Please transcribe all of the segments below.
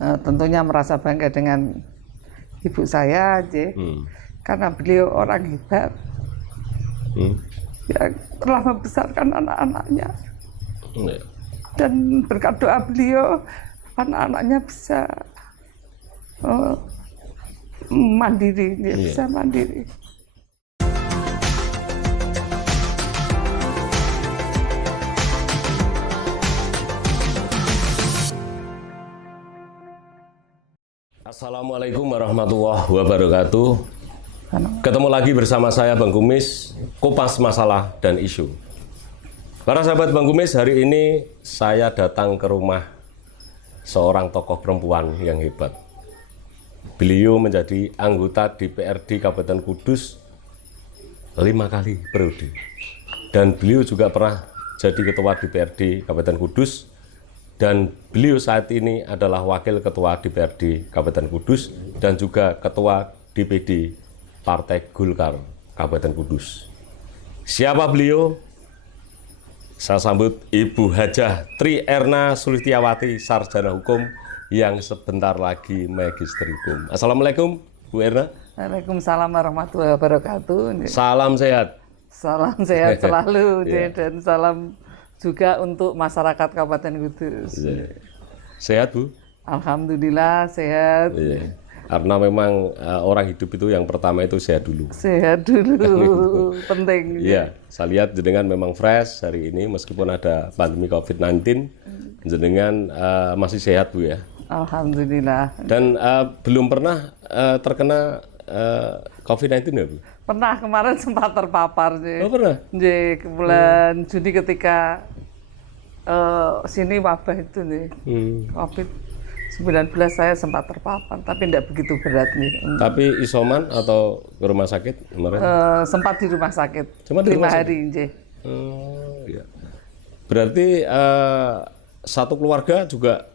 tentunya merasa bangga dengan ibu saya, karena beliau orang hebat yang telah membesarkan anak-anaknya. Dan berkat doa beliau, anak-anaknya bisa mandiri, bisa mandiri. Assalamualaikum warahmatullahi wabarakatuh. Ketemu lagi bersama saya Bang Kumis, kupas masalah dan isu. Para sahabat Bang Kumis, hari ini saya datang ke rumah seorang tokoh perempuan yang hebat. Beliau menjadi anggota DPRD Kabupaten Kudus 5 kali periode. Dan beliau juga pernah jadi ketua DPRD Kabupaten Kudus. Dan beliau saat ini adalah wakil ketua DPRD Kabupaten Kudus dan juga ketua DPD Partai Golkar Kabupaten Kudus. Siapa beliau? Saya sambut Ibu Hajah Tri Erna Sulistiawati, sarjana hukum yang sebentar lagi magister hukum. Assalamualaikum, Bu Erna. Waalaikumsalam warahmatullahi wabarakatuh. Salam sehat. Salam sehat selalu, dan salam juga untuk masyarakat Kabupaten Kudus. Sehat, Bu? Alhamdulillah sehat. Karena memang orang hidup itu yang pertama itu sehat dulu. Sehat dulu, penting. Iya, saya lihat jenengan memang fresh hari ini meskipun ada pandemi COVID-19, jenengan masih sehat, Bu ya. Alhamdulillah. Dan belum pernah terkena COVID-19 ya, Bu? Pernah, kemarin sempat terpapar. Oh, pernah? Di bulan Juni ketika sini wabah itu nih, COVID-19 saya sempat terpapar, tapi tidak begitu berat nih. Tapi isoman atau ke rumah sakit kemarin? Sempat di rumah sakit, Cuma di 5 rumah hari. Ya. Berarti satu keluarga juga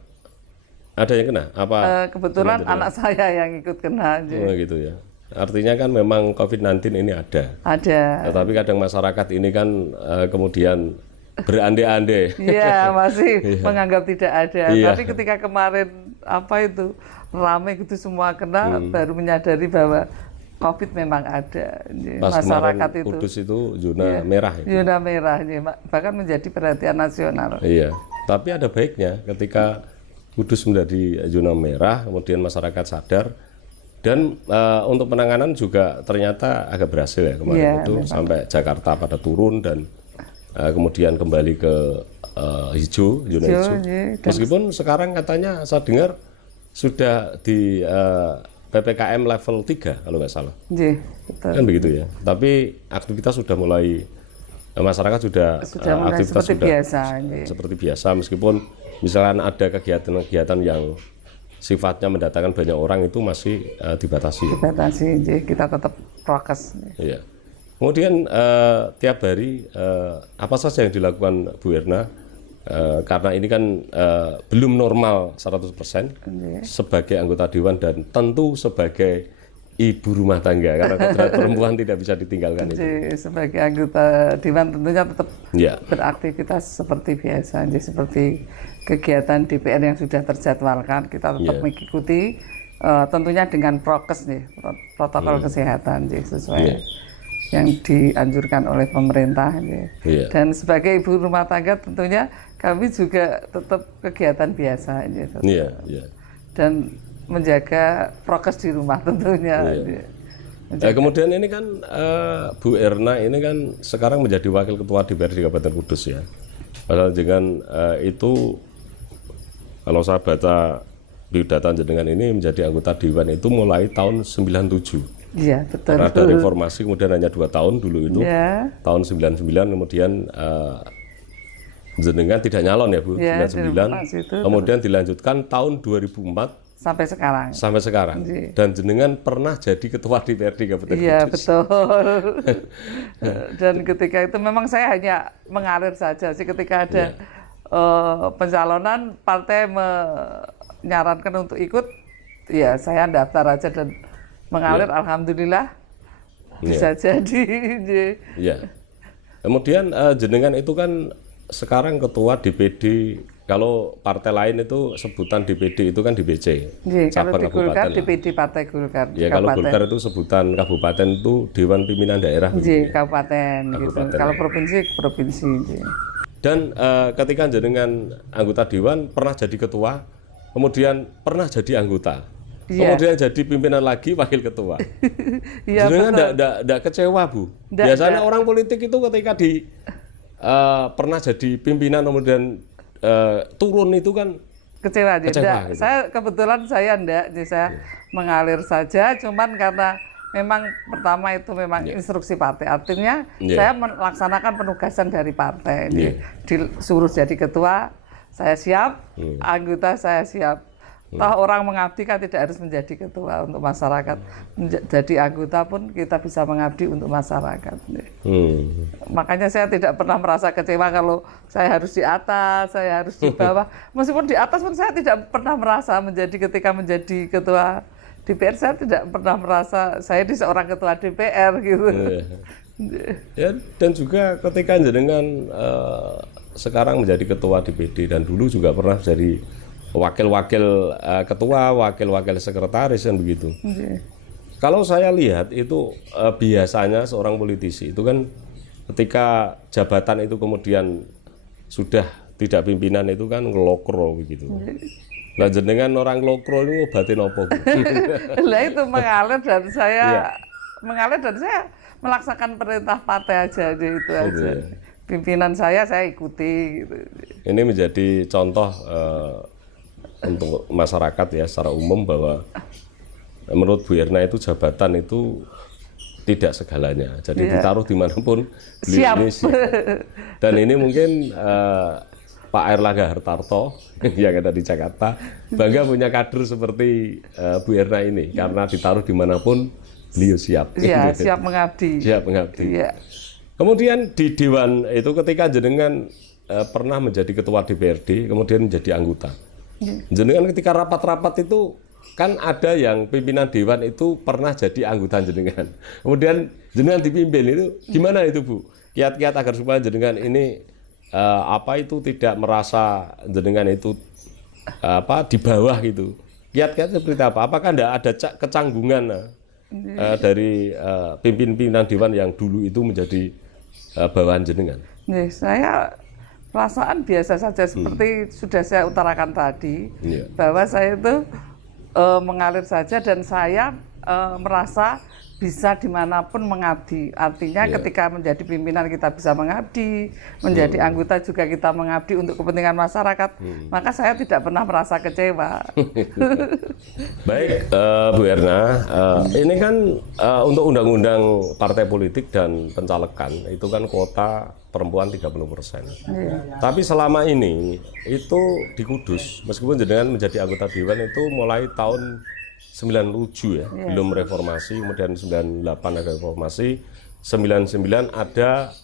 ada yang kena? Apa? Kebetulan anak saya yang ikut kena. Oh, gitu ya. Artinya kan memang COVID-19 ini ada. Ada. Tetapi kadang masyarakat ini kan kemudian berandai-andai. Iya, masih menganggap tidak ada. Tapi ketika kemarin ramai gitu semua kena, baru menyadari bahwa COVID memang ada. Pas masyarakat itu. Kudus itu zona merah. Zona merah, bahkan menjadi perhatian nasional. Iya. Tapi ada baiknya ketika Kudus menjadi zona merah, kemudian masyarakat sadar. Dan untuk penanganan juga ternyata agak berhasil ya kemarin itu memang. Sampai Jakarta pada turun dan kemudian kembali ke hijau, zona hijau. Meskipun sekarang katanya saya dengar sudah di PPKM level 3 kalau nggak salah. Betul. Kan begitu ya. Tapi aktivitas sudah mulai, masyarakat sudah aktivitas seperti sudah biasa. Seperti biasa meskipun misalkan ada kegiatan-kegiatan yang sifatnya mendatangkan banyak orang itu masih dibatasi. Dibatasi, kita tetap prokes. Iya. Kemudian tiap hari apa saja yang dilakukan Bu Erna? Karena ini kan belum normal 100% sebagai anggota dewan dan tentu sebagai ibu rumah tangga karena kodrat perempuan tidak bisa ditinggalkan itu. Sebagai anggota dewan tentunya tetap beraktivitas seperti biasa, seperti kegiatan DPR yang sudah terjadwalkan, kita tetap mengikuti tentunya dengan prokes protokol kesehatan sesuai yang dianjurkan oleh pemerintah. Dan sebagai ibu rumah tangga tentunya kami juga tetap kegiatan biasa. Dan menjaga prokes di rumah tentunya. Kemudian ini kan Bu Erna ini kan sekarang menjadi wakil ketua DPRD Kabupaten Kudus ya. Padahal dengan itu kalau saya baca biodata jenengan ini menjadi anggota dewan itu mulai tahun 97. Iya, betul. Karena ada reformasi kemudian hanya 2 tahun dulu itu. Tahun 99 kemudian jenengan tidak nyalon ya Bu, 99. Kemudian dilanjutkan tahun 2004 sampai sekarang. Dan jenengan pernah jadi ketua DPRD Kabupaten Kudus. Iya, betul. Dan ketika itu memang saya hanya mengalir saja sih ketika ada pencalonan partai menyarankan untuk ikut, ya saya daftar aja dan mengalir. Alhamdulillah bisa jadi. Kemudian jenengan itu kan sekarang ketua DPD Kalau partai lain itu sebutan DPD itu kan DPC, kalau di Golkar kabupaten. DPD Partai Golkar. Ya kalau Golkar itu sebutan kabupaten itu Dewan Pimpinan Daerah. Kabupaten gitu. Kalau provinsi. Dan ketika jenengan anggota Dewan pernah jadi ketua, kemudian pernah jadi anggota, kemudian jadi pimpinan lagi wakil ketua. Jenengan enggak kecewa, Bu? Biasanya orang politik itu ketika pernah jadi pimpinan kemudian turun itu kan kecewa gitu. Saya kebetulan enggak, jadi saya mengalir saja, cuman karena memang pertama itu memang instruksi partai, artinya saya melaksanakan penugasan dari partai. Disuruh jadi ketua, saya siap, anggota saya siap. Toh orang mengabdi kan tidak harus menjadi ketua untuk masyarakat. Jadi anggota pun kita bisa mengabdi untuk masyarakat. Makanya saya tidak pernah merasa kecewa kalau saya harus di atas, saya harus di bawah. Meskipun di atas pun saya tidak pernah merasa ketika menjadi ketua DPR, saya tidak pernah merasa saya seorang ketua DPR gitu. Ya, dan juga ketika jenengan sekarang menjadi ketua DPD dan dulu juga pernah jadi wakil-wakil ketua, wakil-wakil sekretaris dan begitu. Kalau saya lihat itu biasanya seorang politisi itu kan ketika jabatan itu kemudian sudah tidak pimpinan itu kan ngelokro begitu. Nah jenengan orang ngelokro ini obatin apa? Lah itu mengalir dan saya melaksanakan perintah partai aja itu aja. Pimpinan saya ikuti gitu. Ini menjadi contoh untuk masyarakat ya secara umum bahwa menurut Bu Erna itu jabatan itu tidak segalanya. Jadi ditaruh dimanapun siap. Ini siap. Dan ini mungkin Pak Airlangga Hartarto yang ada di Jakarta bangga punya kader seperti Bu Erna ini karena ditaruh dimanapun beliau siap. Iya, siap mengabdi. Siap mengabdi. Iya. Kemudian di Dewan itu ketika jenengan pernah menjadi ketua DPRD kemudian menjadi anggota. Jenengan ketika rapat-rapat itu kan ada yang pimpinan Dewan itu pernah jadi anggota jenengan. Kemudian jenengan dipimpin itu gimana itu Bu? Kiat-kiat agar supaya jenengan ini tidak merasa jenengan itu di bawah gitu. Kiat-kiat seperti apa? Apakah tidak ada kecanggungan dari pimpinan Dewan yang dulu itu menjadi bawahan jenengan? Saya perasaan biasa saja seperti sudah saya utarakan tadi, bahwa saya itu mengalir saja dan saya merasa bisa dimanapun mengabdi. Artinya ketika menjadi pimpinan kita bisa mengabdi, menjadi anggota juga kita mengabdi untuk kepentingan masyarakat. Maka saya tidak pernah merasa kecewa. Baik, Bu Erna, ini kan untuk undang-undang partai politik dan pencalekan itu kan kuota perempuan 30%. Tapi selama ini itu di Kudus, meskipun jenengan menjadi anggota Dewan itu mulai tahun 97 ya, belum reformasi, kemudian 98 ada reformasi, 99 ada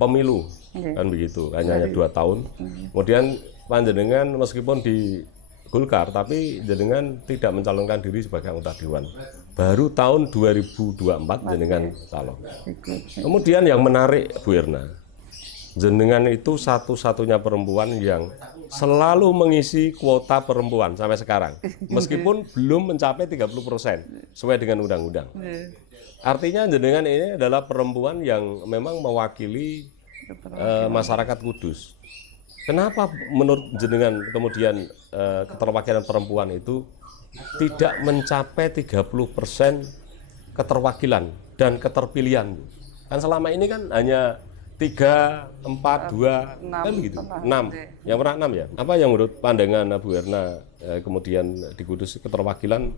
pemilu, kan begitu, hanya 2 tahun. Kemudian panjenengan meskipun di Golkar, tapi jenengan tidak mencalonkan diri sebagai anggota Dewan. Baru tahun 2024 jenengan calon. Kemudian yang menarik Bu Erna, jenengan itu satu-satunya perempuan yang selalu mengisi kuota perempuan sampai sekarang, meskipun belum mencapai 30% sesuai dengan undang-undang. Artinya jenengan ini adalah perempuan yang memang mewakili masyarakat Kudus. Kenapa menurut jenengan kemudian keterwakilan perempuan itu tidak mencapai 30% keterwakilan dan keterpilihan? Kan selama ini kan hanya 3, 4, 2, kan begitu, 6. Yang pernah 6 ya? Apa yang menurut pandangan Bu Erna kemudian di Kudus keterwakilan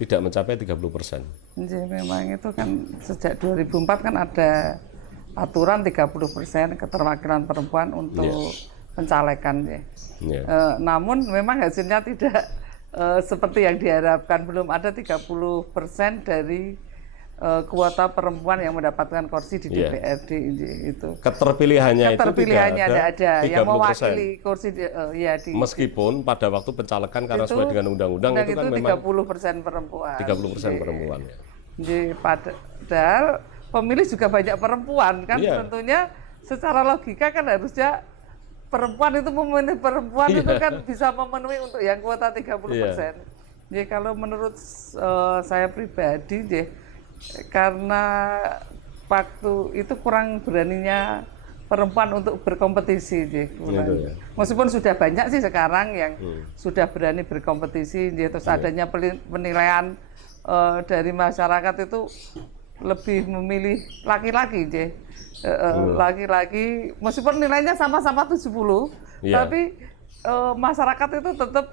tidak mencapai 30%? Jadi memang itu kan sejak 2004 kan ada aturan 30% keterwakilan perempuan untuk pencalekan ya. Namun memang hasilnya tidak seperti yang diharapkan, belum ada 30% dari kuota perempuan yang mendapatkan kursi di DPRD itu. Keterpilihannya itu tidak ada yang mewakili kursi di meskipun pada waktu pencalekan karena sesuai dengan undang-undang itu kan memang 30% perempuan. 30% perempuan ya. Jadi padahal pemilih juga banyak perempuan kan, tentunya secara logika kan harusnya perempuan itu memilih perempuan itu kan bisa memenuhi untuk yang kuota 30%. Jadi kalau menurut saya pribadi, karena waktu itu kurang beraninya perempuan untuk berkompetisi, meskipun sudah banyak sih sekarang yang sudah berani berkompetisi, terus adanya penilaian dari masyarakat itu lebih memilih laki-laki, laki-laki meskipun nilainya sama-sama 70, tapi masyarakat itu tetap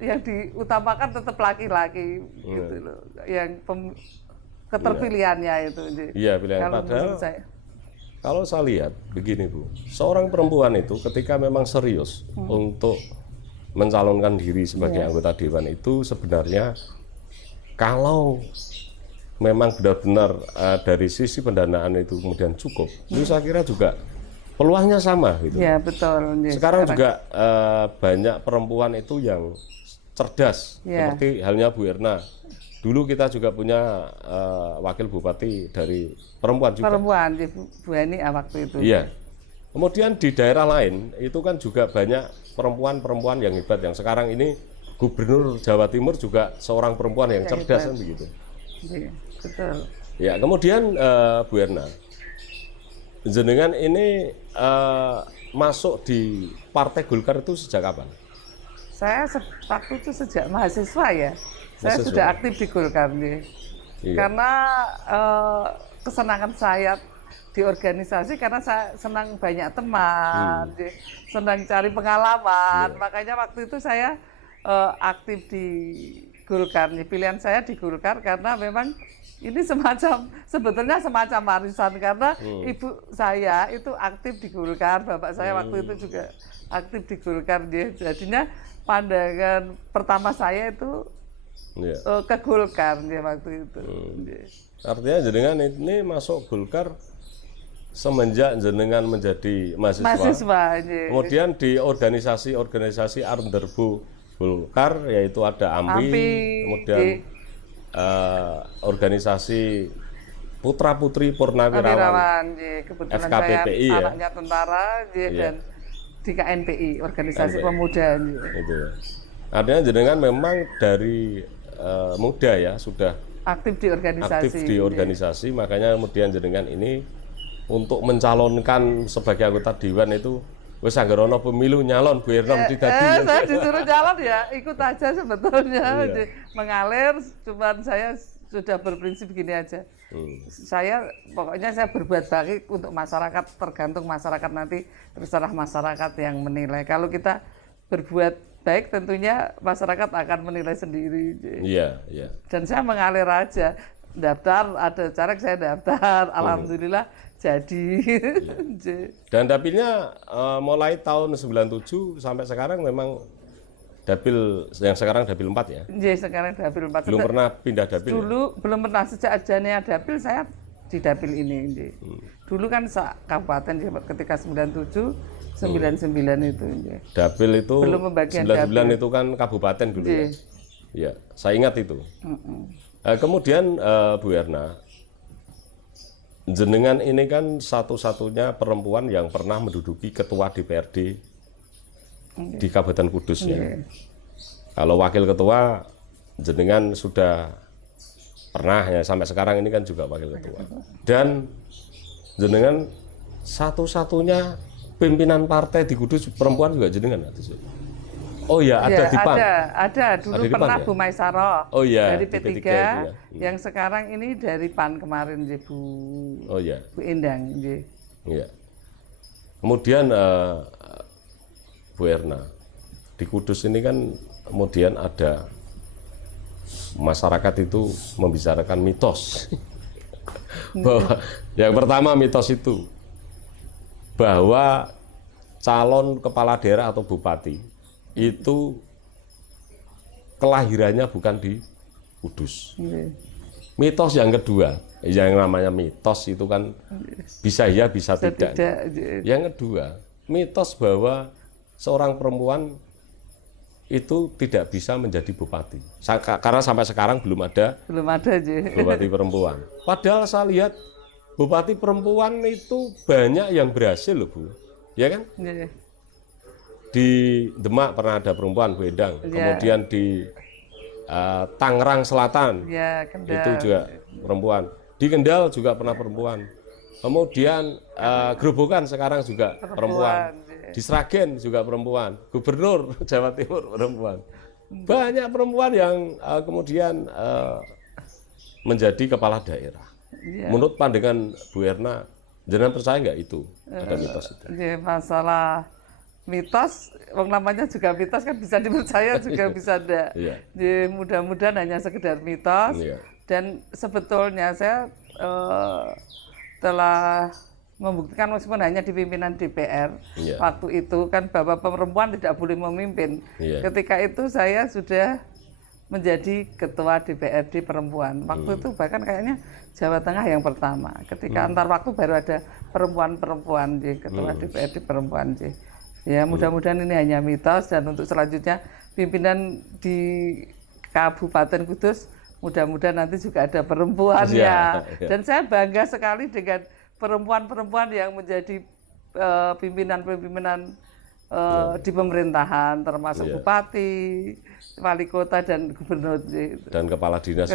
yang diutamakan tetap laki-laki, gitu loh, yang keterpilihannya itu. Iya, pilihan. Padahal kalau saya lihat begini Bu, seorang perempuan itu ketika memang serius untuk mencalonkan diri sebagai anggota dewan itu sebenarnya kalau memang benar-benar dari sisi pendanaan itu kemudian cukup, itu saya kira juga peluangnya sama gitu. Ya betul. Sekarang juga banyak perempuan itu yang cerdas, seperti halnya Bu Erna. Dulu kita juga punya wakil bupati dari perempuan juga. Perempuan, Bu Eni waktu itu. Iya. Kemudian di daerah lain itu kan juga banyak perempuan-perempuan yang hebat. Yang sekarang ini Gubernur Jawa Timur juga seorang perempuan yang cerdas kan begitu. Iya, betul. Ya, kemudian Bu Erna, jenengan ini masuk di Partai Golkar itu sejak kapan? Saya waktu itu sejak mahasiswa ya. Saya sudah aktif di Golkar nih. Iya. Karena kesenangan saya di organisasi karena saya senang banyak teman, senang cari pengalaman. Makanya waktu itu saya aktif di Golkar. Pilihan saya di Golkar karena memang ini sebetulnya semacam warisan karena ibu saya itu aktif di Golkar, bapak saya waktu itu juga aktif di Golkar. Jadinya pandangan pertama saya itu ke Golkar waktu itu. Artinya jenengan ini masuk Golkar semenjak jenengan menjadi mahasiswa. Kemudian di organisasi Armderbu Golkar, yaitu ada AMPI, kemudian organisasi Putra Putri Purnawirawan, FKPPI saya anaknya tentara dan di KNPI, organisasi pemuda. Itu. Artinya jenengan memang dari muda ya sudah aktif di organisasi. Makanya kemudian jenengan ini untuk mencalonkan sebagai anggota dewan itu wis anggere ana pemilu nyalon Bu Erna mesti dadi. Saya disuruh nyalon ya ikut aja sebetulnya. Mengalir, cuman saya sudah berprinsip gini aja. Pokoknya saya berbuat baik untuk masyarakat, tergantung masyarakat nanti, terserah masyarakat yang menilai. Kalau kita berbuat baik tentunya masyarakat akan menilai sendiri. Iya. Dan saya mengalir aja. Daftar, ada caleg saya daftar, alhamdulillah jadi. Dan dapilnya mulai tahun 97 sampai sekarang memang dapil yang sekarang dapil 4 ya? Iya, sekarang dapil 4. Belum pernah pindah dapil? Dulu ya? Belum pernah, sejak adanya dapil saya di dapil ini. Dulu kan kabupaten ketika 97, 99 itu. Dapil itu, belum pembagian 99 dapil. Itu kan kabupaten dulu ya? Iya, saya ingat itu. Kemudian Bu Erna, jenengan ini kan satu-satunya perempuan yang pernah menduduki ketua DPRD di Kabupaten Kudus ya. Kalau wakil ketua jenengan sudah pernah ya, sampai sekarang ini kan juga wakil ketua. Dan jenengan satu-satunya pimpinan partai di Kudus perempuan juga jenengan. Oh ya, ada di PAN. Ada. Dulu pernah Bu Maisaro dari P3, yang sekarang ini dari PAN kemarin Bu. Bu Endang. Iya. Kemudian Bu Erna, di Kudus ini kan kemudian ada masyarakat itu membicarakan mitos. Bahwa yang pertama mitos itu bahwa calon kepala daerah atau bupati itu kelahirannya bukan di Kudus. Mitos yang kedua, yang namanya mitos itu kan bisa ya bisa tidak. Yang kedua, mitos bahwa seorang perempuan itu tidak bisa menjadi bupati. Karena sampai sekarang belum ada bupati perempuan. Padahal saya lihat bupati perempuan itu banyak yang berhasil loh Bu. Ya kan? Di Demak pernah ada perempuan Bu Endang, kemudian di Tangerang Selatan itu juga perempuan, di Kendal juga pernah perempuan, kemudian Grobogan sekarang juga perempuan, di Sragen juga perempuan, Gubernur Jawa Timur perempuan, banyak perempuan yang kemudian menjadi kepala daerah. Menurut pandangan Bu Erna, jangan percaya nggak itu ada mitos itu? Masalah mitos, namanya juga mitos kan, bisa dipercaya juga bisa tidak. Mudah-mudahan hanya sekedar mitos. Dan sebetulnya saya telah membuktikan meskipun hanya di pimpinan DPR waktu itu kan bahwa perempuan tidak boleh memimpin. Ketika itu saya sudah menjadi ketua DPRD perempuan. Waktu itu bahkan kayaknya Jawa Tengah yang pertama. Ketika antar waktu baru ada perempuan-perempuan ketua DPRD perempuan. Ya, mudah-mudahan ini hanya mitos, dan untuk selanjutnya pimpinan di Kabupaten Kudus mudah-mudahan nanti juga ada perempuannya. Dan saya bangga sekali dengan perempuan-perempuan yang menjadi pimpinan-pimpinan di pemerintahan, termasuk bupati, wali kota, dan gubernur dan kepala dinas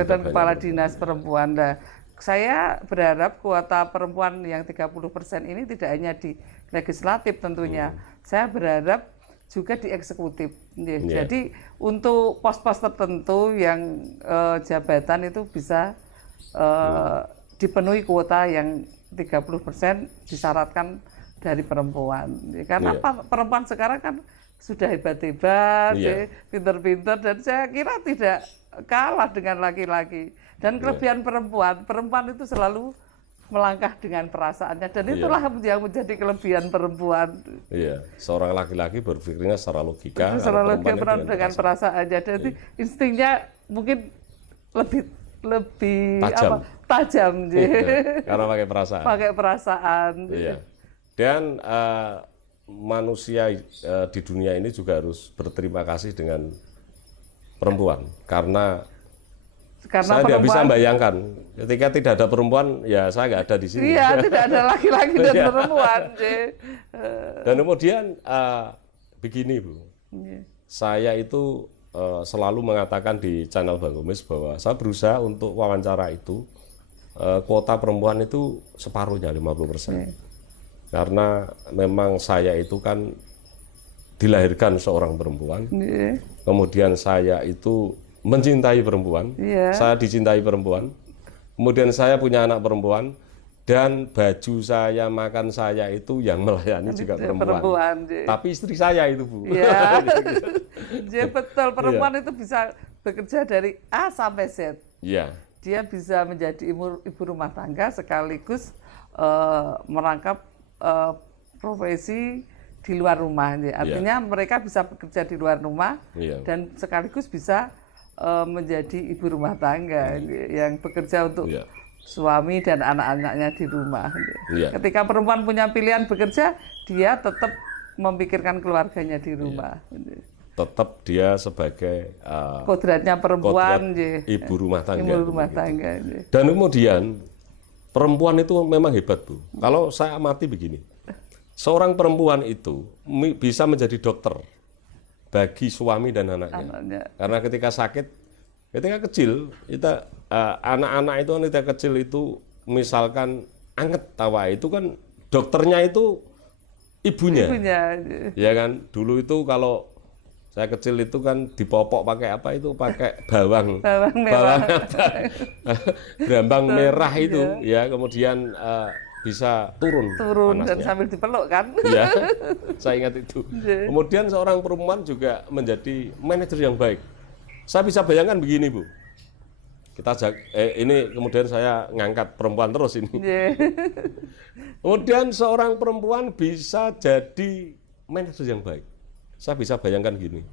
dinas perempuan. Nah, saya berharap kuota perempuan yang 30% ini tidak hanya di legislatif tentunya. Saya berharap juga di eksekutif. Jadi untuk pos-pos tertentu yang jabatan itu bisa dipenuhi kuota yang 30% disyaratkan dari perempuan. Karena perempuan sekarang kan sudah hebat-hebat, pinter-pinter, dan saya kira tidak kalah dengan laki-laki. Dan kelebihan perempuan itu selalu melangkah dengan perasaannya, dan itulah yang menjadi kelebihan perempuan. Seorang laki-laki berpikirnya secara logika, perempuan dengan perasaannya. Jadi instingnya mungkin lebih tajam. Karena pakai perasaan. Pakai perasaan. Dan manusia di dunia ini juga harus berterima kasih dengan perempuan, karena saya tidak bisa membayangkan ketika tidak ada perempuan, ya saya nggak ada di sini. Tidak ada laki-laki dan perempuan. Dan kemudian begini Bu, saya itu selalu mengatakan di channel Bang Kumis bahwa saya berusaha untuk wawancara itu kuota perempuan itu separuhnya 50%. Karena memang saya itu kan dilahirkan seorang perempuan, kemudian saya itu mencintai perempuan, saya dicintai perempuan, kemudian saya punya anak perempuan, dan baju saya, makan saya itu yang melayani juga perempuan. Tapi istri saya itu Bu. Jadi betul, perempuan itu bisa bekerja dari A sampai Z. Dia bisa menjadi ibu rumah tangga sekaligus merangkap profesi di luar rumah. Artinya mereka bisa bekerja di luar rumah dan sekaligus bisa menjadi ibu rumah tangga yang bekerja untuk suami dan anak-anaknya di rumah. Ketika perempuan punya pilihan bekerja, dia tetap memikirkan keluarganya di rumah. Tetap dia sebagai kodratnya perempuan, ibu rumah tangga. Ibu rumah tangga. Dan kemudian perempuan itu memang hebat Bu. Kalau saya amati begini, seorang perempuan itu bisa menjadi dokter bagi suami dan anaknya. Karena ketika sakit, ketika kecil, kita anak-anak itu ketika kecil itu misalkan anget tawa itu kan dokternya itu ibunya. Ya kan, dulu itu kalau saya kecil itu kan dipopok pakai apa itu, pakai bawang berambang merah itu, ya kemudian bisa turun dan sambil dipeluk kan. Ya, saya ingat itu. Kemudian seorang perempuan juga menjadi manajer yang baik. Saya bisa bayangkan begini Bu, ini kemudian saya ngangkat perempuan terus ini. Kemudian seorang perempuan bisa jadi manajer yang baik. Saya bisa bayangkan gini,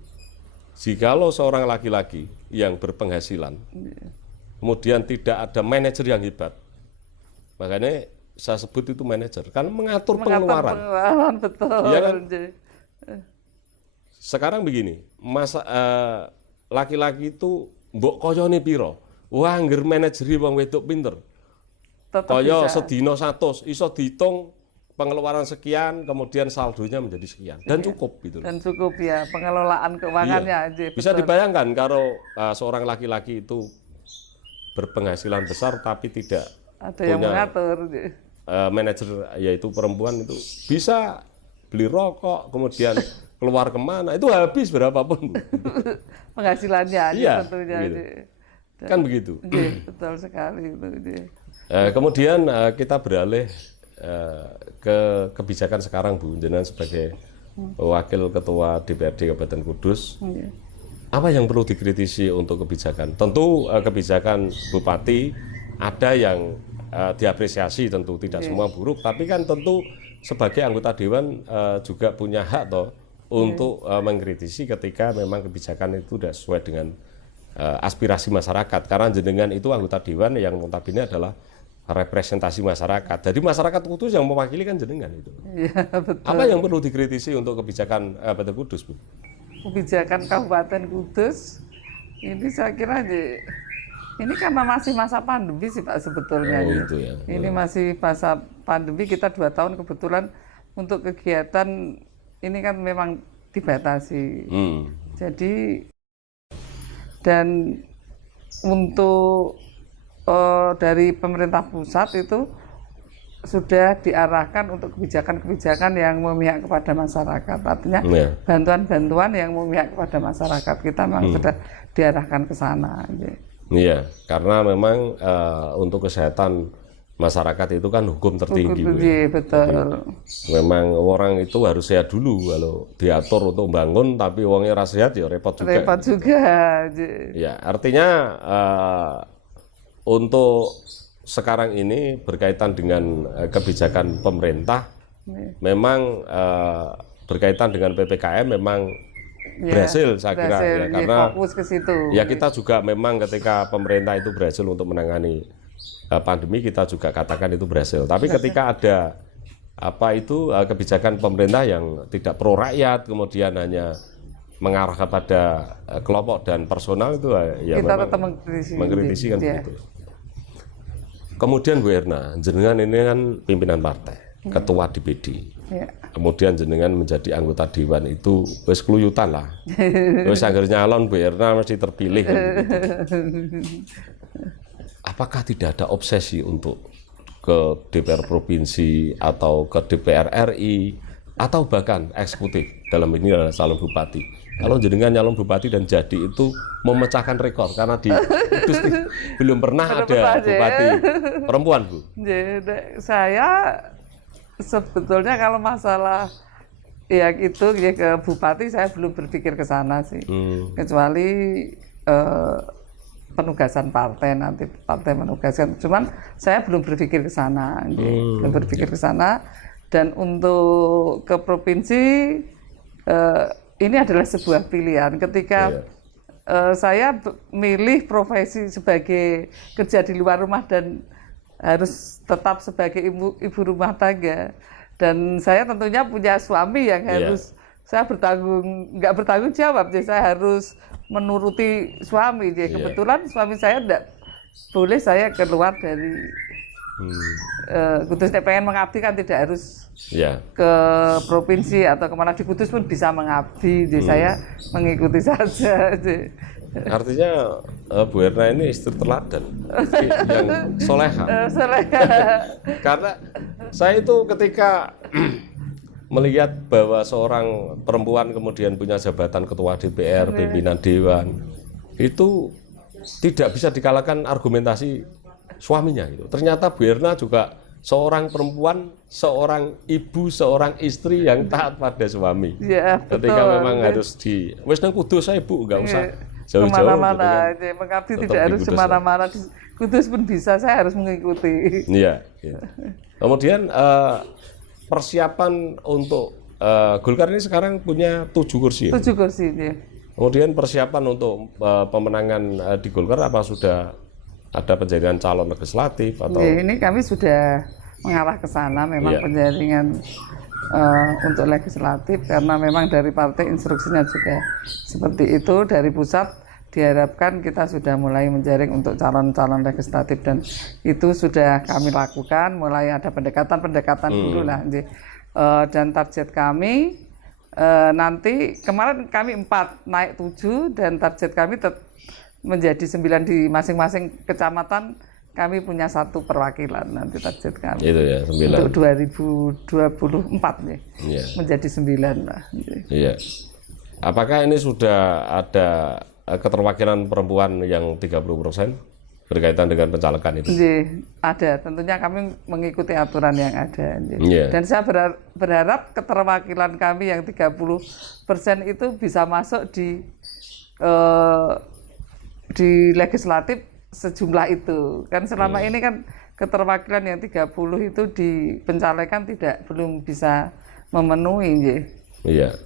jikalau seorang laki-laki yang berpenghasilan, kemudian tidak ada manajer yang hebat, makanya saya sebut itu manajer, karena mengatur pengeluaran. Betul. Ya kan? Sekarang begini, laki-laki itu mbok koyone piro? Wah, ngger manajeri wong wedok pinter. Kaya sedina 100, iso dihitung pengeluaran sekian, kemudian saldonya menjadi sekian, dan cukup gitu. Dan cukup ya, pengelolaan keuangannya aja. Bisa dibayangkan kalau seorang laki-laki itu berpenghasilan besar tapi tidak ada yang mengatur. Manajer yaitu perempuan itu bisa beli rokok, kemudian keluar kemana, itu habis berapapun. Penghasilannya aja tentunya. Gitu. Kan begitu. Betul sekali itu. Kemudian kita beralih ke kebijakan sekarang, Bu, jenengan sebagai wakil ketua DPRD Kabupaten Kudus. Apa yang perlu dikritisi untuk kebijakan? Tentu kebijakan Bupati ada yang diapresiasi, tentu tidak semua buruk, tapi kan tentu sebagai anggota Dewan juga punya hak toh untuk mengkritisi ketika memang kebijakan itu tidak sesuai dengan aspirasi masyarakat, karena jenengan itu anggota Dewan yang notabene adalah representasi masyarakat. Jadi masyarakat Kudus yang mewakili kan jenengan itu. Ya, betul. Apa yang perlu dikritisi untuk kebijakan Kabupaten Kudus, Bu? Kebijakan Kabupaten Kudus ini saya kira ini karena masih masa pandemi sih Pak sebetulnya. Itu ya. Ini masih masa pandemi, kita 2 tahun kebetulan untuk kegiatan ini kan memang dibatasi. Jadi dan untuk dari pemerintah pusat itu sudah diarahkan untuk kebijakan-kebijakan yang memihak kepada masyarakat. Artinya bantuan-bantuan yang memihak kepada masyarakat kita memang sudah diarahkan ke sana. Iya, karena memang untuk kesehatan masyarakat itu kan hukum tertinggi. Betul. Jadi, memang orang itu harus sehat dulu kalau diatur untuk bangun, tapi uangnya rasa sehat ya repot juga. Repot juga. Ya, artinya untuk sekarang ini berkaitan dengan kebijakan pemerintah, memang berkaitan dengan PPKM memang berhasil, saya kira ya, karena fokus ke situ. Ya kita juga memang ketika pemerintah itu berhasil untuk menangani pandemi, kita juga katakan itu berhasil. Tapi ketika ada kebijakan pemerintah yang tidak pro rakyat, kemudian hanya mengarah kepada kelompok dan personal, itu ya kita memang tetap mengkritisi kan begitu. Kemudian Bu Erna, jenengan ini kan pimpinan partai, ketua DPD. Kemudian jenengan menjadi anggota Dewan itu wis keluyutan lah. Wis anggar nyalon Bu Erna mesti terpilih kan begitu. Apakah tidak ada obsesi untuk ke DPR provinsi atau ke DPR RI atau bahkan eksekutif, dalam ini adalah calon bupati? Kalau jenengan nyalon bupati dan jadi itu memecahkan rekor, karena di Kudus belum pernah ada bupati perempuan, Bu. Saya sebetulnya kalau masalah ya itu ya ke bupati saya belum berpikir ke sana sih. Kecuali penugasan partai, nanti partai menugaskan. Cuman saya belum berpikir ke sana, belum berpikir ke sana. Dan untuk ke provinsi ini adalah sebuah pilihan. Ketika saya milih profesi sebagai kerja di luar rumah dan harus tetap sebagai ibu rumah tangga, dan saya tentunya punya suami yang harus saya nggak bertanggung jawab, jadi saya harus menuruti suami. Jadi kebetulan suami saya tidak boleh saya keluar dari Kudus. Pengen mengabdi kan tidak harus ke provinsi atau kemana, di Kudus pun bisa mengabdi. Jadi saya mengikuti saja. Artinya Bu Erna ini istri teladan, yang soleha. Karena saya itu ketika melihat bahwa seorang perempuan kemudian punya jabatan ketua DPR, pimpinan Dewan, itu tidak bisa dikalahkan argumentasi suaminya. Gitu. Ternyata Bu Erna juga seorang perempuan, seorang ibu, seorang istri yang taat pada suami. Ya, ketika betul, memang harus di wis nang Kudus saya Bu, nggak usah jauh-jauh. Kemana-mana, mengabdi tidak harus kemana-mana. Di Kudus pun bisa, saya harus mengikuti. Iya. Kemudian persiapan untuk Golkar ini sekarang punya 7 kursi. 7 kursi, ya. Kemudian persiapan untuk pemenangan di Golkar, apa sudah ada penjaringan calon legislatif atau? Ya, ini kami sudah mengarah ke sana, memang penjaringan untuk legislatif, karena memang dari partai instruksinya juga seperti itu, dari pusat diharapkan kita sudah mulai menjaring untuk calon-calon legislatif dan itu sudah kami lakukan, mulai ada pendekatan dulu lah. Dan target kami nanti kemarin kami 4 naik 7 dan target kami menjadi 9 di masing-masing kecamatan. Kami punya 1 perwakilan nanti target kami. Itu ya 9. Untuk 2024 nih. Yeah. Menjadi 9 lah. Iya. Apakah ini sudah ada keterwakilan perempuan yang 30% berkaitan dengan pencalekan itu? Ada. Tentunya kami mengikuti aturan yang ada. Yeah. Dan saya berharap keterwakilan kami yang 30% itu bisa masuk di legislatif sejumlah itu. Kan selama ini kan keterwakilan yang 30 itu di pencalekan belum bisa memenuhi. Iya.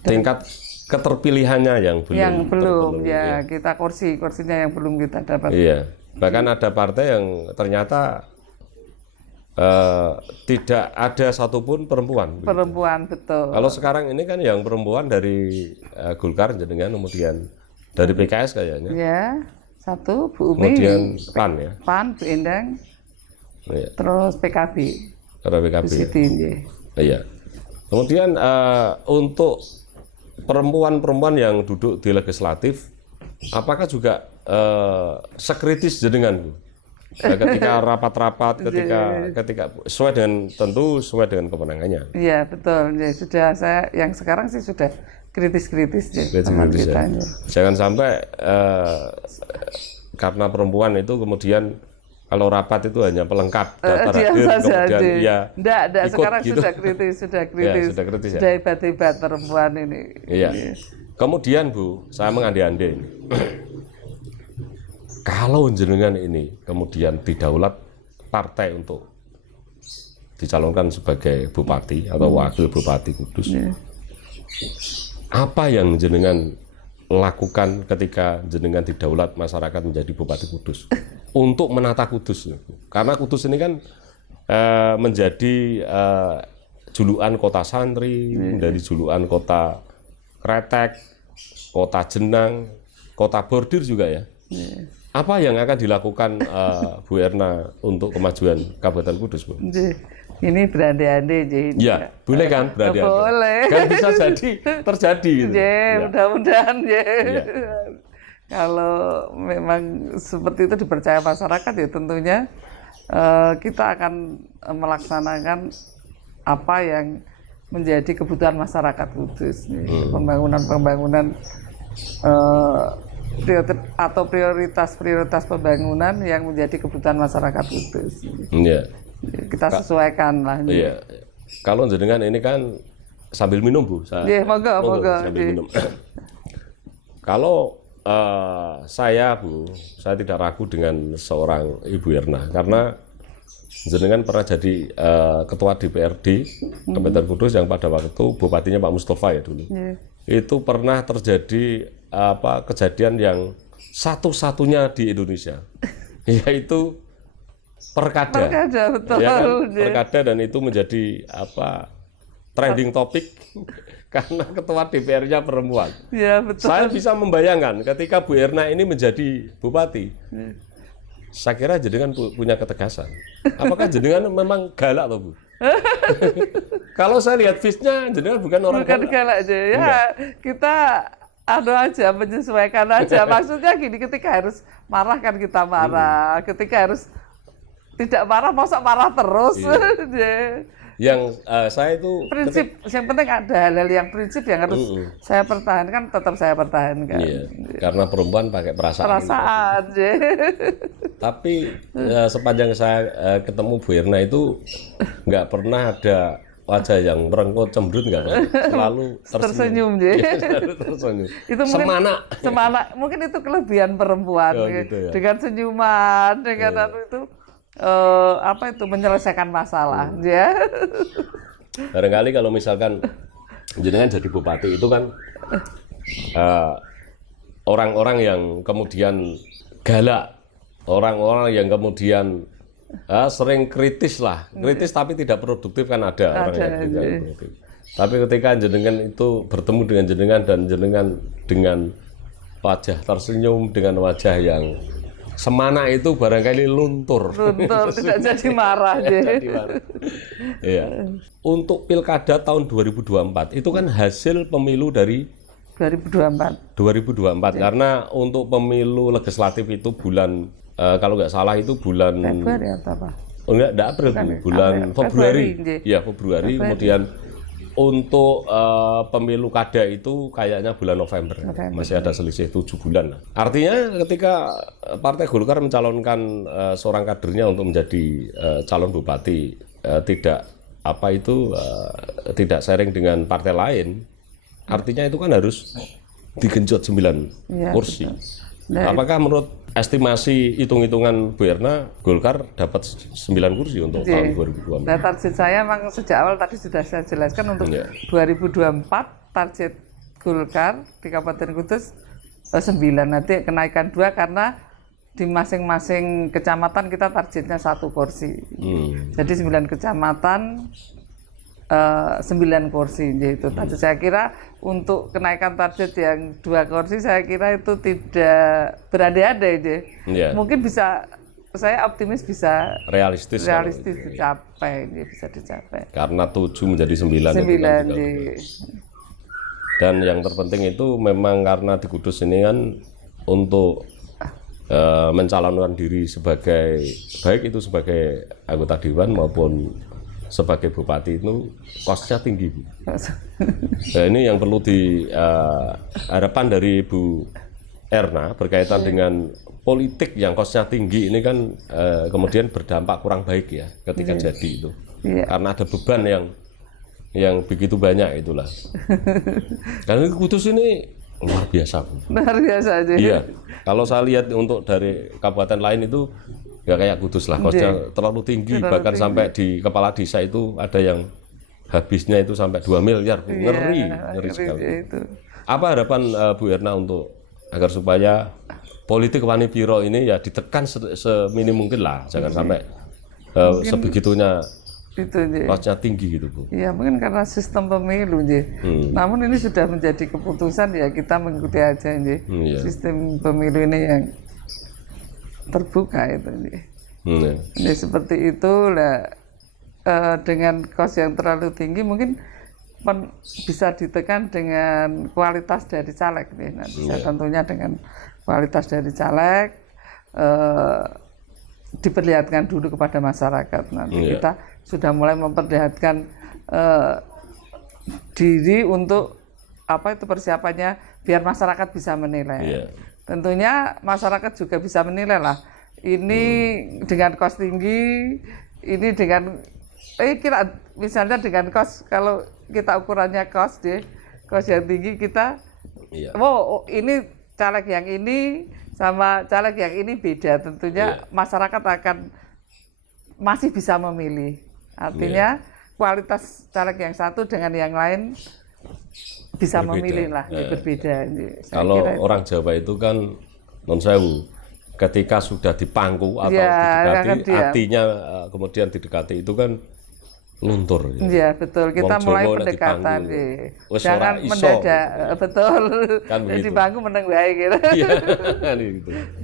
Tingkat keterpilihannya yang belum ya. Kita kursinya yang belum kita dapat. Iya. Bahkan ada partai yang ternyata tidak ada satupun perempuan. Perempuan, betul. Kalau sekarang ini kan yang perempuan dari Golkar jenengan, kemudian dari PKS kayaknya. Ya, 1 Bu Umi. Kemudian PAN ya. PAN, Bu Endang. Iya. Terus PKB. PKB. Iya. Kemudian untuk perempuan-perempuan yang duduk di legislatif, apakah juga sekritis jenengan ketika rapat-rapat, ketika sesuai dengan kewenangannya? Iya betul, ya, sudah saya yang sekarang sih sudah kritis-kritis ya. Jangan sampai karena perempuan itu kemudian kalau rapat itu hanya pelengkap daftar hadir kemudian enggak, sekarang gitu. Sudah kritis ya, sudah hebat-hebat perempuan ini. Iya. Kemudian Bu, saya mengandai-andai ini. Kalau jenengan ini kemudian didaulat partai untuk dicalonkan sebagai bupati atau wakil bupati Kudus, apa yang jenengan lakukan ketika jenengan didaulat masyarakat menjadi bupati Kudus untuk menata Kudus? Karena Kudus ini kan menjadi julukan kota santri, dari julukan kota kretek, kota jenang, kota bordir juga ya. Apa yang akan dilakukan Bu Erna untuk kemajuan Kabupaten Kudus, Bu? Ini berandai-andai. Ya, boleh kan berandai-andai? Boleh. Kan bisa jadi terjadi. Gitu. Mudah-mudahan ya. Kalau memang seperti itu dipercaya masyarakat ya tentunya kita akan melaksanakan apa yang menjadi kebutuhan masyarakat Kudus. Pembangunan atau prioritas pembangunan yang menjadi kebutuhan masyarakat Kudus. Iya. Kita sesuaikan lah. Iya. Kalau jenengan ini kan sambil minum Bu. Iya, moga. Sambil minum. Kalau saya Bu, saya tidak ragu dengan seorang Ibu Erna karena jenengan pernah jadi ketua DPRD Kabupaten Kudus yang pada waktu itu bupatinya Pak Mustafa ya dulu. Itu pernah terjadi kejadian yang satu-satunya di Indonesia, yaitu perkada. Betul. Ya kan? Perkada, dan itu menjadi trending topik karena ketua DPR-nya perempuan. Ya, betul. Saya bisa membayangkan ketika Bu Erna ini menjadi bupati. Saya kira jenengan punya ketegasan. Apakah jenengan memang galak loh Bu? Kalau saya lihat face-nya jenengan bukan orang galak aja. Ya, kita aja menyesuaikan aja. Maksudnya gini, ketika harus marah kan kita marah. Ketika harus tidak marah, masa marah terus. Yang saya itu prinsip, yang penting ada hal-hal yang prinsip yang harus saya pertahankan, tetap saya pertahankan. Iya, karena perempuan pakai perasaan. Tapi sepanjang saya ketemu Bu Erna itu nggak pernah ada wajah yang merengkut cemberut, nggak, selalu tersenyum. Selalu tersenyum. Itu semana, mungkin itu kelebihan perempuan gitu ya. Dengan senyuman, dengan itu menyelesaikan masalah ya. Barangkali kalau misalkan jenengan jadi bupati itu kan orang-orang yang kemudian galak, orang-orang yang kemudian sering kritis tapi tidak produktif kan ada orang yang tidak produktif. Tapi ketika jenengan itu bertemu dengan jenengan dan jenengan dengan wajah tersenyum dengan wajah yang semana itu barangkali luntur. Tidak jadi marah. Ya. Untuk pilkada tahun 2024 itu kan hasil pemilu dari 2024 karena untuk pemilu legislatif itu bulan kalau nggak salah itu bulan Februari atau apa? Enggak April, bulan Februari. Ya, Februari. Kemudian untuk pemilu kada itu kayaknya bulan November. Masih ada selisih 7 bulan. Artinya ketika Partai Golkar mencalonkan seorang kadernya untuk menjadi calon bupati, tidak sharing dengan partai lain, artinya itu kan harus digenjot 9 kursi. Nah, apakah menurut estimasi hitung-hitungan Bu Erna, Golkar dapat 9 kursi untuk tahun 2024? Nah, target saya memang sejak awal tadi sudah saya jelaskan untuk 2024 target Golkar di Kabupaten Kudus 9. Nanti kenaikan 2 karena di masing-masing kecamatan kita targetnya 1 kursi. Jadi 9 kecamatan 9 kursi itu. Tadi saya kira untuk kenaikan target yang 2 kursi saya kira itu tidak berandai-andai. Mungkin bisa, saya optimis bisa realistis dicapai, bisa dicapai. Karena 7 menjadi 9. Dan yang terpenting itu memang karena di Kudus ini kan untuk mencalonkan diri sebagai baik itu sebagai anggota dewan maupun sebagai bupati itu kosnya tinggi, Bu. Nah, ini yang perlu harapan dari Bu Erna berkaitan dengan politik yang kosnya tinggi ini kan kemudian berdampak kurang baik ya ketika jadi itu. Karena ada beban yang begitu banyak itulah. Karena Kudus ini luar biasa, Bu. Luar biasa aja. Iya. Kalau saya lihat untuk dari kabupaten lain itu ya kayak Kudus lah, kosnya terlalu tinggi, bahkan sampai di kepala desa itu ada yang habisnya itu sampai 2 miliar, ngeri sekali. Apa harapan Bu Erna untuk agar supaya politik wani piro ini ya ditekan seminim mungkin lah, jangan sampai sebegitunya kosnya tinggi gitu, Bu. Iya, mungkin karena sistem pemilu, namun ini sudah menjadi keputusan ya kita mengikuti aja, sistem pemilu ini yang terbuka itu. Jadi seperti itu lah, dengan kos yang terlalu tinggi mungkin bisa ditekan dengan kualitas dari caleg nih. Nanti tentunya dengan kualitas dari caleg diperlihatkan dulu kepada masyarakat. Nanti kita sudah mulai memperlihatkan diri untuk apa itu persiapannya biar masyarakat bisa menilai. Tentunya masyarakat juga bisa menilai lah. Ini dengan kos tinggi, ini dengan kira misalnya dengan kos, kalau kita ukurannya kos yang tinggi kita, ini caleg yang ini sama caleg yang ini beda. Tentunya masyarakat akan masih bisa memilih. Artinya kualitas caleg yang satu dengan yang lain bisa berbeda. Memilih lah, berbeda. Kalau orang Jawa itu kan non sewu, ketika sudah dipangku atau didekati, artinya kemudian didekati itu kan luntur. Iya betul, kita mulai pendekatan. Jangan mendadak, betul. Kan di bangku meneng baik gitu.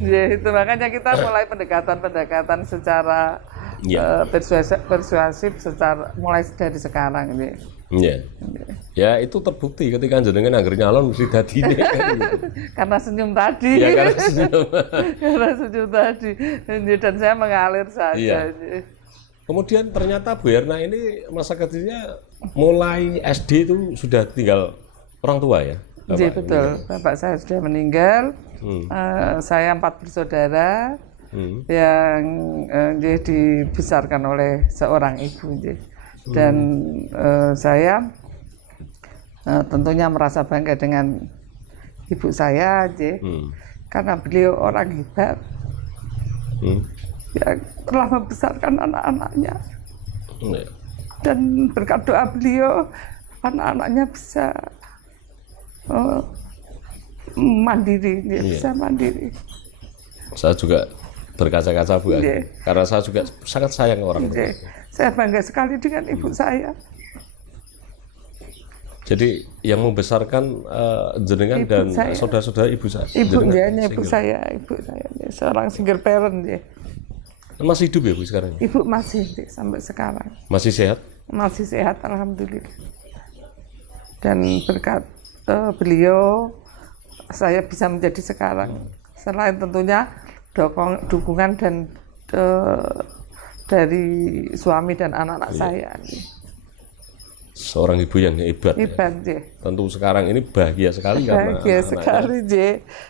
Iya, itu makanya kita mulai pendekatan secara persuasif mulai dari sekarang ini. Ya itu terbukti ketika jenengan anggar nyalon mesti dadi ini kan gitu. Karena senyum tadi. Ya karena senyum. Karena senyum tadi. Dan saya mengalir saja. Kemudian ternyata Bu Erna ini masa kecilnya mulai SD itu sudah tinggal orang tua ya? Iya betul, bapak saya sudah meninggal. Saya 4 bersaudara yang dibesarkan oleh seorang ibu. Dan saya tentunya merasa bangga dengan ibu saya, karena beliau orang hebat yang telah membesarkan anak-anaknya. Dan berkat doa beliau, anak-anaknya bisa mandiri, bisa mandiri. Saya juga berkaca-kaca Bu, karena saya juga sangat sayang orang tua. Saya bangga sekali dengan ibu saya. Jadi yang membesarkan jenengan Ibu dan saya. saudara-saudara ibu saya. Ibu saya seorang single parent ya. Masih hidup ya Bu sekarang? Ibu masih sampai sekarang. Masih sehat? Masih sehat, alhamdulillah. Dan berkat beliau, saya bisa menjadi sekarang. Selain tentunya dukungan dan dari suami dan anak-anak saya. Seorang ibu yang hebat. Ya. Tentu sekarang ini bahagia sekali karena bahagia sekali,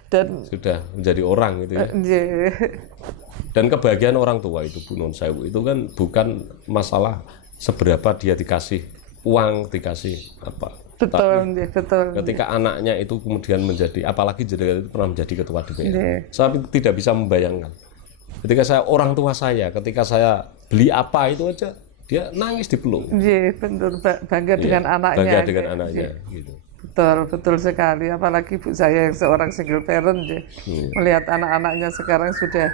dan sudah menjadi orang gitu ya. Dan kebahagiaan orang tua itu Bu Nun Sewu itu kan bukan masalah seberapa dia dikasih uang, dikasih apa. Betul, betul. Ketika anaknya itu kemudian menjadi, apalagi jadi pernah menjadi ketua DPR, saya tidak bisa membayangkan. Ketika orang tua saya, ketika saya beli apa itu aja, dia nangis dipeluk. Iya, betul. Bangga dengan anaknya. Bangga dengan anaknya, gitu. Betul sekali. Apalagi ibu saya yang seorang single parent, melihat anak-anaknya sekarang sudah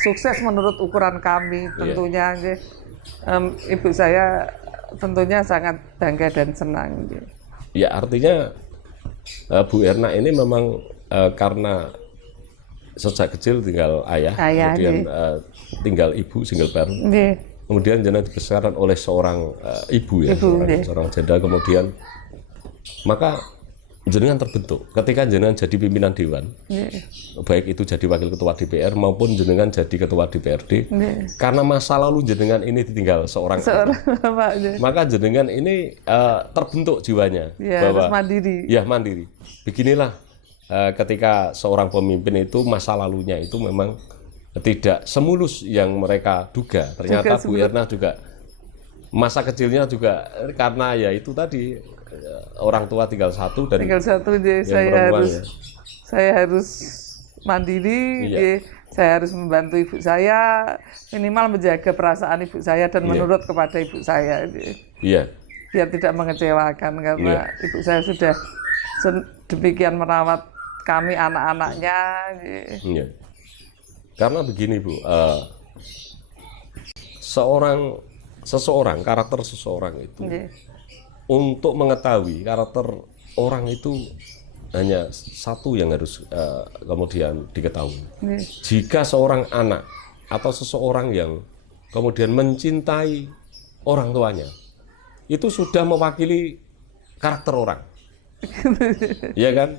sukses menurut ukuran kami, tentunya. Ibu saya tentunya sangat bangga dan senang. Ya, artinya Bu Erna ini memang karena sejak kecil tinggal ayah kemudian tinggal ibu single parent. Kemudian jenengan dibesarkan oleh seorang ibu ya, seorang janda, kemudian maka jenengan terbentuk. Ketika jenengan jadi pimpinan dewan, baik itu jadi wakil ketua DPR maupun jenengan jadi ketua DPRD, karena masa lalu jenengan ini ditinggal seorang anak, maka jenengan ini terbentuk jiwanya bahwa mandiri. Ya, mandiri. Beginilah ketika seorang pemimpin itu masa lalunya itu memang tidak semulus yang mereka duga. Ternyata Bu Erna juga masa kecilnya juga karena ya itu tadi orang tua tinggal satu dan saya harus mandiri, saya harus membantu ibu saya, minimal menjaga perasaan ibu saya dan menurut kepada ibu saya. Biar tidak mengecewakan karena ibu saya sudah demikian merawat kami anak-anaknya. Karena begini Bu, seseorang karakter seseorang itu untuk mengetahui karakter orang itu hanya satu yang harus kemudian diketahui. Jika seorang anak atau seseorang yang kemudian mencintai orang tuanya, itu sudah mewakili karakter orang. Ya kan?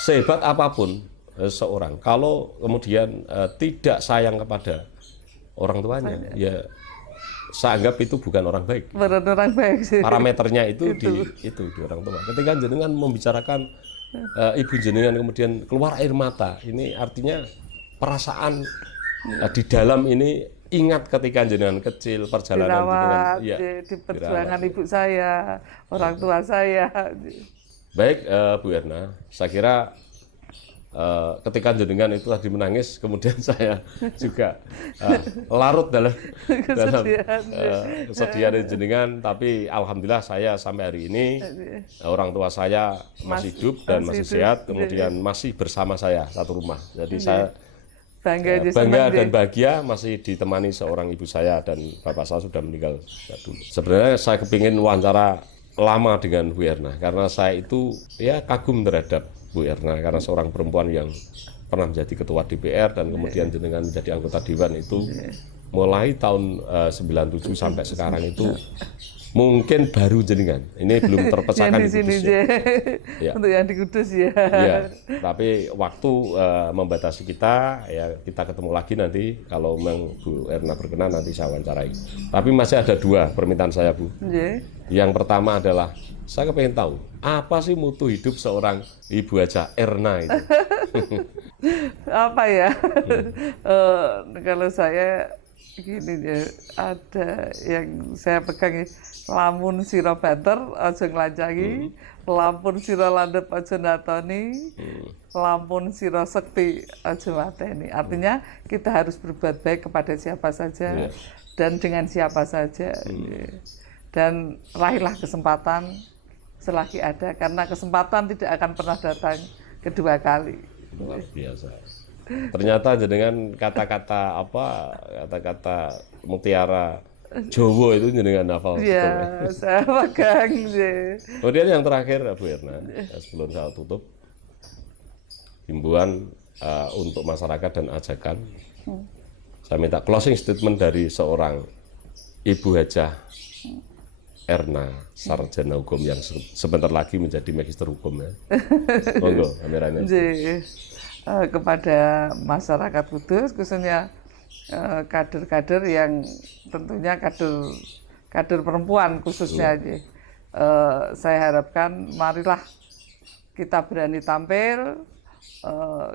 Sehebat apapun seorang, kalau kemudian tidak sayang kepada orang tuanya, ya saya anggap itu bukan orang baik. Bukan orang baik sih. Parameternya itu di orang tua. Ketika jenengan membicarakan ibu jenengan kemudian keluar air mata, ini artinya perasaan di dalam ini ingat ketika jenengan kecil, perjalanan dirawat, di perjuangan ibu saya, orang tua saya. Baik Bu Erna, saya kira ketika jenengan itu tadi menangis, kemudian saya juga larut dalam kesedihan jenengan, tapi alhamdulillah saya sampai hari ini orang tua saya masih hidup dan masih sehat, kemudian masih bersama saya satu rumah. Jadi saya bangga dan bahagia masih ditemani seorang ibu saya dan bapak saya sudah meninggal dulu. Sebenarnya saya kepingin wawancara lama dengan Bu Erna karena saya itu ya kagum terhadap Bu Erna karena seorang perempuan yang pernah menjadi ketua DPR dan kemudian jenengan menjadi anggota dewan itu mulai tahun 97 sampai sekarang itu mungkin baru jenengan. Ini belum terpecahkan di Kudus. Ya. Untuk yang di Kudus ya. Ya. Tapi waktu membatasi kita, ya kita ketemu lagi nanti kalau memang Bu Erna berkenan nanti saya wawancarai. Tapi masih ada dua permintaan saya Bu. Yang pertama adalah saya pengen tahu apa sih mutu hidup seorang ibu aja Erna itu. Apa ya? Kalau saya gini ya, ada yang saya pegang lamun sira banter aja nglancangi, lamun sira landhep aja natoni, lamun sira sekti aja mateni. Artinya kita harus berbuat baik kepada siapa saja dan dengan siapa saja. Dan raihlah kesempatan selagi ada, karena kesempatan tidak akan pernah datang kedua kali. Luar biasa. Ternyata dengan kata-kata mutiara Jawa itu jenengan hafal. Ya, saya pegang sih. Kemudian yang terakhir Bu Erna, sebelum saya tutup, himbauan untuk masyarakat dan ajakan. Saya minta closing statement dari seorang Ibu Hajah Erna, sarjana hukum yang sebentar lagi menjadi magister hukum ya. Monggo, kameranya. Kepada masyarakat Kudus, khususnya kader-kader yang tentunya kader perempuan khususnya. Saya harapkan marilah kita berani tampil,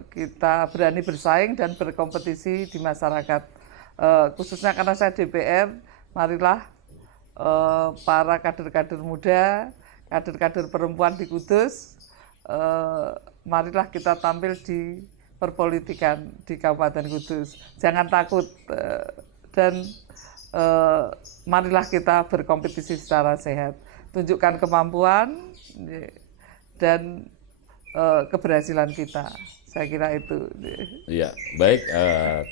kita berani bersaing dan berkompetisi di masyarakat. Khususnya karena saya DPR, marilah para kader-kader muda, kader-kader perempuan di Kudus, marilah kita tampil di perpolitikan di Kabupaten Kudus. Jangan takut dan marilah kita berkompetisi secara sehat. Tunjukkan kemampuan dan keberhasilan kita. Saya kira itu. Ya, baik.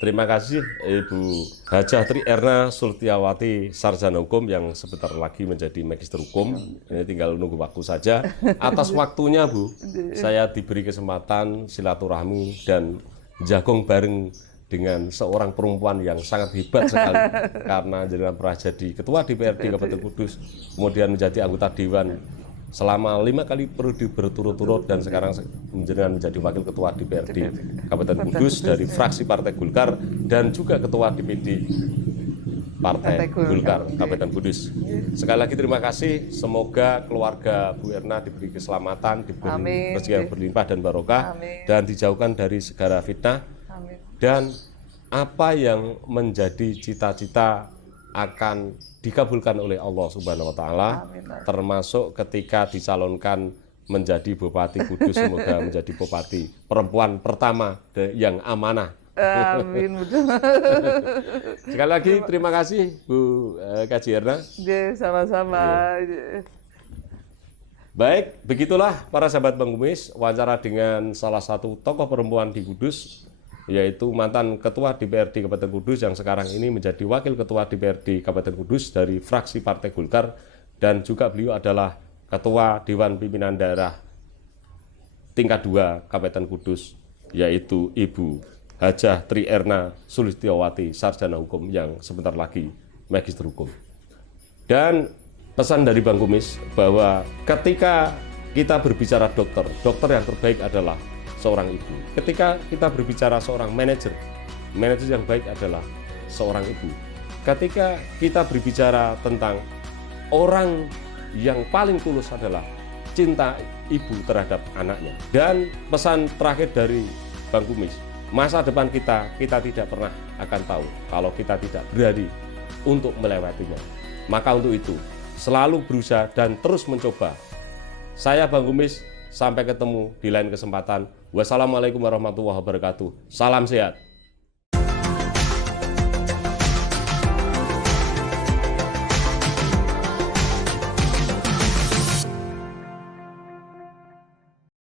Terima kasih Ibu Hajah Tri Erna Sultiawati, sarjana hukum yang sebentar lagi menjadi magister hukum. Ini tinggal nunggu waktu saja. Atas waktunya, Bu, saya diberi kesempatan silaturahmi dan jagong bareng dengan seorang perempuan yang sangat hebat sekali. Karena jenengan pernah jadi Ketua DPRD Kabupaten Kudus, kemudian menjadi anggota Dewan selama 5 kali periode berturut-turut, dan sekarang jenengan menjadi Wakil Ketua DPRD Kabupaten Kudus dari fraksi Partai Golkar dan juga Ketua DPD Partai Golkar Kabupaten Kudus. Sekali lagi terima kasih. Semoga keluarga Bu Erna diberi keselamatan, diberi rezeki yang berlimpah dan barokah, dan dijauhkan dari segala fitnah. Dan apa yang menjadi cita-cita akan dikabulkan oleh Allah Subhanahu wa Ta'ala, termasuk ketika dicalonkan menjadi Bupati Kudus, semoga menjadi Bupati perempuan pertama yang amanah. Amin. Sekali lagi terima kasih Bu Kaji Erna. Sama-sama. Baik, begitulah para sahabat Bang Kumis, wawancara dengan salah satu tokoh perempuan di Kudus, yaitu mantan Ketua DPRD Kabupaten Kudus yang sekarang ini menjadi Wakil Ketua DPRD Kabupaten Kudus dari fraksi Partai Golkar, dan juga beliau adalah Ketua Dewan Pimpinan Daerah tingkat 2 Kabupaten Kudus, yaitu Ibu Hajah Tri Erna Sultiawati, sarjana hukum yang sebentar lagi magister hukum. Dan pesan dari Bang Kumis bahwa ketika kita berbicara dokter, dokter yang terbaik adalah seorang ibu. Ketika kita berbicara seorang manajer, manajer yang baik adalah seorang ibu. Ketika kita berbicara tentang orang yang paling tulus adalah cinta ibu terhadap anaknya. Dan pesan terakhir dari Bang Kumis, masa depan kita tidak pernah akan tahu kalau kita tidak berani untuk melewatinya. Maka untuk itu, selalu berusaha dan terus mencoba. Saya Bang Kumis, sampai ketemu di lain kesempatan. Wassalamualaikum warahmatullahi wabarakatuh. Salam sehat.